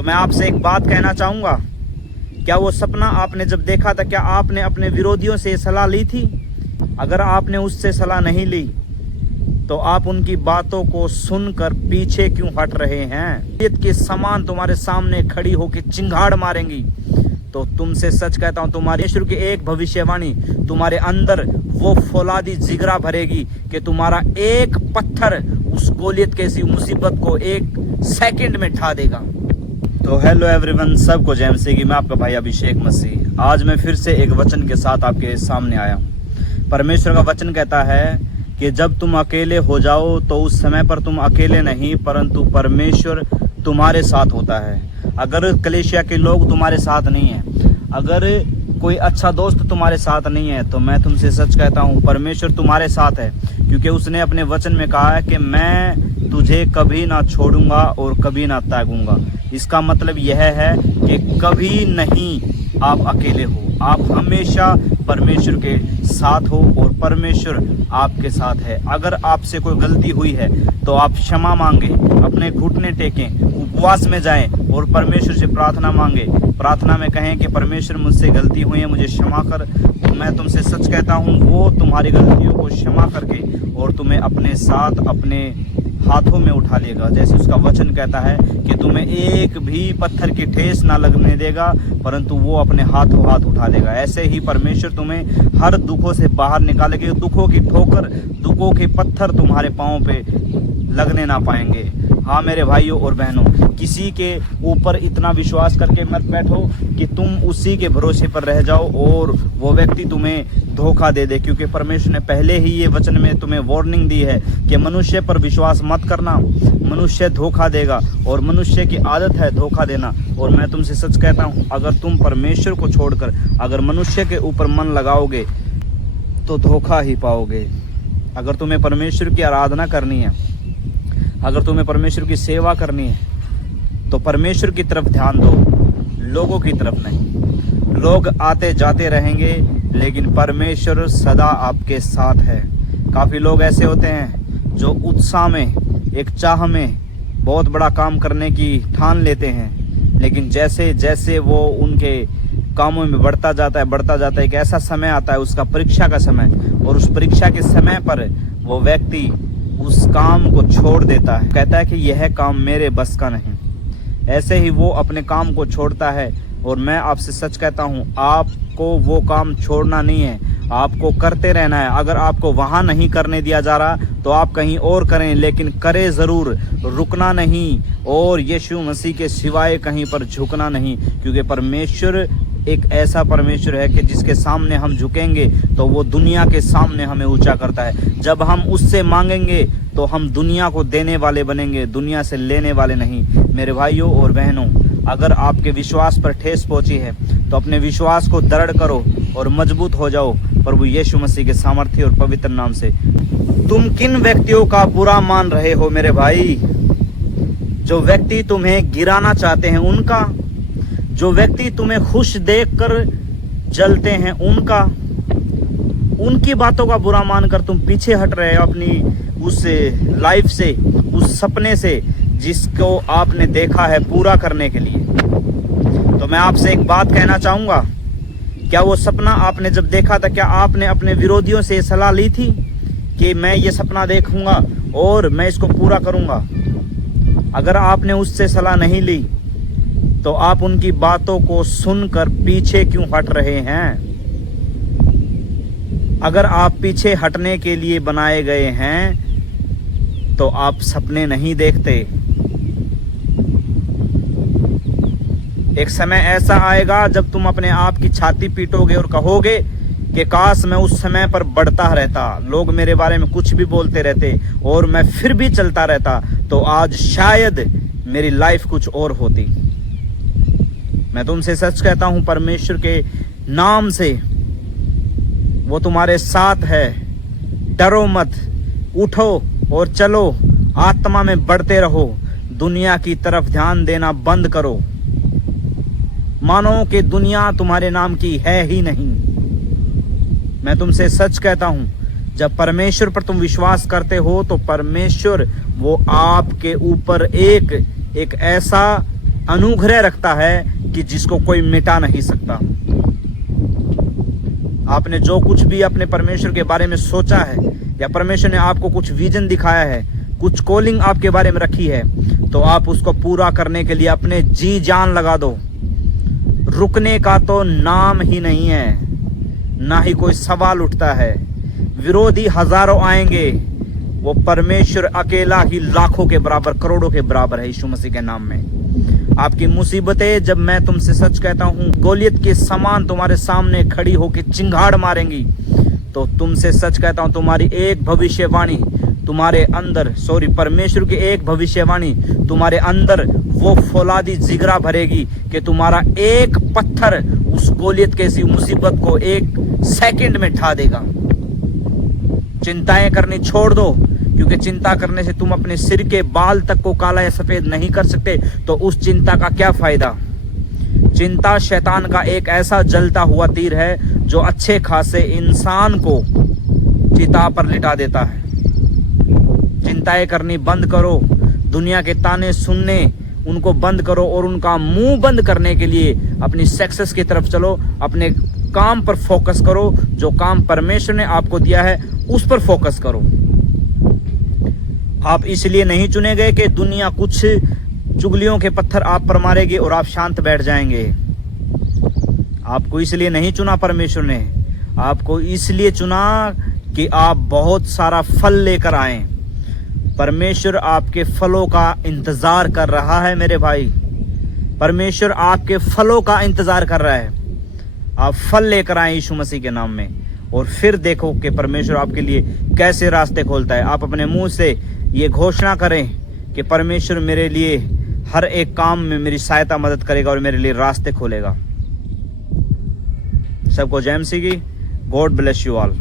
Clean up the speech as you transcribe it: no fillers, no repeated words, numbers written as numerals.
तो मैं आपसे एक बात कहना चाहूँगा, क्या वो सपना आपने जब देखा था, क्या आपने अपने विरोधियों से सलाह ली थी? अगर आपने उससे सलाह नहीं ली तो आप उनकी बातों को सुनकर पीछे क्यों हट रहे हैं? के समान तुम्हारे सामने खड़ी होकर चिंगाड़ मारेंगी। तो तुमसे सच कहता हूं, तुम्हारे ईश्वर की एक भविष्यवाणी तुम्हारे अंदर वो फौलादी जिगरा भरेगी कि तुम्हारा एक पत्थर उस गोलियत कैसी मुसीबत को एक सेकंड में ढा देगा। तो हेलो एवरीवन, सबको जय मसीह की। मैं आपका भाई अभिषेक मसीह। आज मैं फिर से एक वचन के साथ आपके सामने आया हूँ। परमेश्वर का वचन कहता है कि जब तुम अकेले हो जाओ तो उस समय पर तुम अकेले नहीं, परंतु परमेश्वर तुम्हारे साथ होता है। अगर कलीसिया के लोग तुम्हारे साथ नहीं हैं, अगर कोई अच्छा दोस्त तुम्हारे साथ नहीं है, तो मैं तुमसे सच कहता हूँ, परमेश्वर तुम्हारे साथ है। क्योंकि उसने अपने वचन में कहा है कि मैं तुझे कभी ना छोड़ूंगा और कभी ना त्यागूंगा। इसका मतलब यह है कि कभी नहीं आप अकेले हो, आप हमेशा परमेश्वर के साथ हो और परमेश्वर आपके साथ है। अगर आपसे कोई गलती हुई है तो आप क्षमा मांगे, अपने घुटने टेकें, उपवास में जाएं और परमेश्वर से प्रार्थना मांगे। प्रार्थना में कहें कि परमेश्वर मुझसे गलती हुई है, मुझे क्षमा कर। तो मैं तुमसे सच कहता हूँ, वो तुम्हारी गलतियों को क्षमा करके और तुम्हें अपने साथ अपने हाथों में उठा लेगा। जैसे उसका वचन कहता है कि तुम्हें एक भी पत्थर की ठेस ना लगने देगा, परंतु वो अपने हाथों हाथ उठा लेगा। ऐसे ही परमेश्वर तुम्हें हर दुखों से बाहर निकालेंगे। दुखों की ठोकर, दुखों के पत्थर तुम्हारे पाँव पे लगने ना पाएंगे। हाँ मेरे भाइयों और बहनों, किसी के ऊपर इतना विश्वास करके मत बैठो कि तुम उसी के भरोसे पर रह जाओ और वो व्यक्ति तुम्हें धोखा दे दे। क्योंकि परमेश्वर ने पहले ही ये वचन में तुम्हें वार्निंग दी है कि मनुष्य पर विश्वास मत करना, मनुष्य धोखा देगा और मनुष्य की आदत है धोखा देना। और मैं तुमसे सच कहता हूँ, अगर तुम परमेश्वर को छोड़कर अगर मनुष्य के ऊपर मन लगाओगे तो धोखा ही पाओगे। अगर तुम्हें परमेश्वर की आराधना करनी है, अगर तुम्हें परमेश्वर की सेवा करनी है, तो परमेश्वर की तरफ ध्यान दो, लोगों की तरफ नहीं। लोग आते जाते रहेंगे, लेकिन परमेश्वर सदा आपके साथ है। काफ़ी लोग ऐसे होते हैं जो उत्साह में, एक चाह में बहुत बड़ा काम करने की ठान लेते हैं, लेकिन जैसे जैसे वो उनके कामों में बढ़ता जाता है, एक ऐसा समय आता है उसका परीक्षा का समय, और उस परीक्षा के समय पर वो व्यक्ति उस काम को छोड़ देता है, कहता है कि यह काम मेरे बस का नहीं। ऐसे ही वो अपने काम को छोड़ता है। और मैं आपसे सच कहता हूँ, आपको वो काम छोड़ना नहीं है, आपको करते रहना है। अगर आपको वहाँ नहीं करने दिया जा रहा तो आप कहीं और करें, लेकिन करें ज़रूर, रुकना नहीं और यीशु मसीह के सिवाय कहीं पर झुकना नहीं। क्योंकि परमेश्वर एक ऐसा परमेश्वर है कि जिसके सामने हम झुकेंगे तो वो दुनिया के सामने हमें ऊंचा करता है। जब हम उससे मांगेंगे तो हम दुनिया को देने वाले बनेंगे, दुनिया से लेने वाले नहीं। मेरे भाइयों और बहनों, अगर आपके विश्वास पर ठेस पहुंची है तो अपने विश्वास को दृढ़ करो और मजबूत हो जाओ प्रभु यीशु मसीह के सामर्थ्य और पवित्र नाम से। तुम किन व्यक्तियों का बुरा मान रहे हो मेरे भाई? जो व्यक्ति तुम्हें गिराना चाहते हैं उनका, जो व्यक्ति तुम्हें खुश देखकर जलते हैं उनका, उनकी बातों का बुरा मानकर तुम पीछे हट रहे हो अपनी उस लाइफ से, उस सपने से जिसको आपने देखा है पूरा करने के लिए। तो मैं आपसे एक बात कहना चाहूँगा, क्या वो सपना आपने जब देखा था, क्या आपने अपने विरोधियों से सलाह ली थी कि मैं ये सपना देखूंगा और मैं इसको पूरा करूंगा? अगर आपने उससे सलाह नहीं ली तो आप उनकी बातों को सुनकर पीछे क्यों हट रहे हैं? अगर आप पीछे हटने के लिए बनाए गए हैं तो आप सपने नहीं देखते। एक समय ऐसा आएगा जब तुम अपने आप की छाती पीटोगे और कहोगे कि काश मैं उस समय पर बढ़ता रहता, लोग मेरे बारे में कुछ भी बोलते रहते और मैं फिर भी चलता रहता, तो आज शायद मेरी लाइफ कुछ और होती। मैं तुमसे सच कहता हूं, परमेश्वर के नाम से वो तुम्हारे साथ है। डरो मत, उठो और चलो, आत्मा में बढ़ते रहो, दुनिया की तरफ ध्यान देना बंद करो। मानो कि दुनिया तुम्हारे नाम की है ही नहीं। मैं तुमसे सच कहता हूं, जब परमेश्वर पर तुम विश्वास करते हो तो परमेश्वर वो आपके ऊपर एक ऐसा अनुग्रह रखता है कि जिसको कोई मिटा नहीं सकता। आपने जो कुछ भी अपने परमेश्वर के बारे में सोचा है या परमेश्वर ने आपको कुछ विजन दिखाया है, कुछ कॉलिंग आपके बारे में रखी है, तो आप उसको पूरा करने के लिए अपने जी जान लगा दो। रुकने का तो नाम ही नहीं है, ना ही कोई सवाल उठता है। विरोधी हजारों आएंगे, वो परमेश्वर अकेला ही लाखों के बराबर, करोड़ों के बराबर है यीशु मसीह के नाम में। आपकी मुसीबतें, जब मैं तुमसे सच कहता हूँ, गोलियत के समान तुम्हारे सामने खड़ी होकर चिंगाड़ मारेंगी, तो तुमसे सच कहता हूँ तुम्हारी एक भविष्यवाणी तुम्हारे अंदर, परमेश्वर की एक भविष्यवाणी तुम्हारे अंदर वो फौलादी जिगरा भरेगी कि तुम्हारा एक पत्थर उस गोलियत के सी मुसीबत को 1 सेकंड में ढा देगा। चिंताएं करनी छोड़ दो, क्योंकि चिंता करने से तुम अपने सिर के बाल तक को काला या सफेद नहीं कर सकते, तो उस चिंता का क्या फायदा। चिंता शैतान का एक ऐसा जलता हुआ तीर है जो अच्छे खासे इंसान को चिता पर लिटा देता है। चिंताएं करनी बंद करो, दुनिया के ताने सुनने उनको बंद करो और उनका मुंह बंद करने के लिए अपनी सक्सेस की तरफ चलो। अपने काम पर फोकस करो, जो काम परमेश्वर ने आपको दिया है उस पर फोकस करो। आप इसलिए नहीं चुने गए कि दुनिया कुछ चुगलियों के पत्थर आप पर मारेगी और आप शांत बैठ जाएंगे। आपको इसलिए नहीं चुना परमेश्वर ने, आपको इसलिए चुना कि आप बहुत सारा फल लेकर आए। परमेश्वर आपके फलों का इंतजार कर रहा है मेरे भाई। परमेश्वर आपके फलों का इंतजार कर रहा है। आप फल लेकर आए यीशु मसीह के नाम में, और फिर देखो कि परमेश्वर आपके लिए कैसे रास्ते खोलता है। आप अपने मुंह से ये घोषणा करें कि परमेश्वर मेरे लिए हर एक काम में मेरी सहायता मदद करेगा और मेरे लिए रास्ते खोलेगा। सबको जय मसीह की। God bless you all.